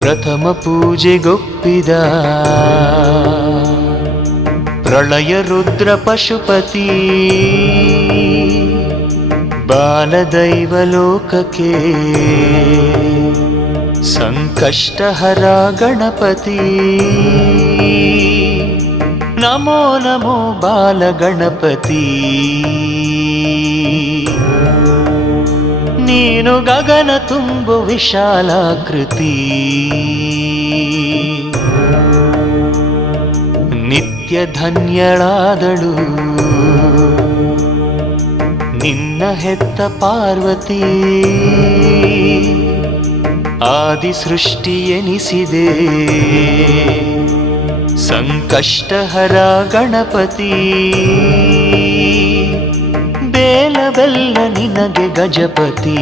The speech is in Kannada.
ಪ್ರಥಮ ಪೂಜೆಗೊಪ್ಪಿದ ಪ್ರಳಯ ರುದ್ರ ಪಶುಪತಿ ಬಾಲದೈವ ಲೋಕಕ್ಕೆ ಸಂಕಷ್ಟಹರ ಗಣಪತಿ ನಮೋ ನಮೋ ಬಾಲ ಗಣಪತಿ ನೀನು ಗಗನ ತುಂಬು ವಿಶಾಲಾಕೃತಿ ನಿತ್ಯ ಧನ್ಯಳಾದಳು ನಿನ್ನ ಹೆತ್ತ ಪಾರ್ವತಿ ಆದಿ ಸೃಷ್ಟಿ ಎನಿಸಿದೆ ಸಂಕಷ್ಟಹರ ಗಣಪತಿ ಬೇಲ ಬೆಲ್ಲ ನಿನಗೆ ಗಜಪತಿ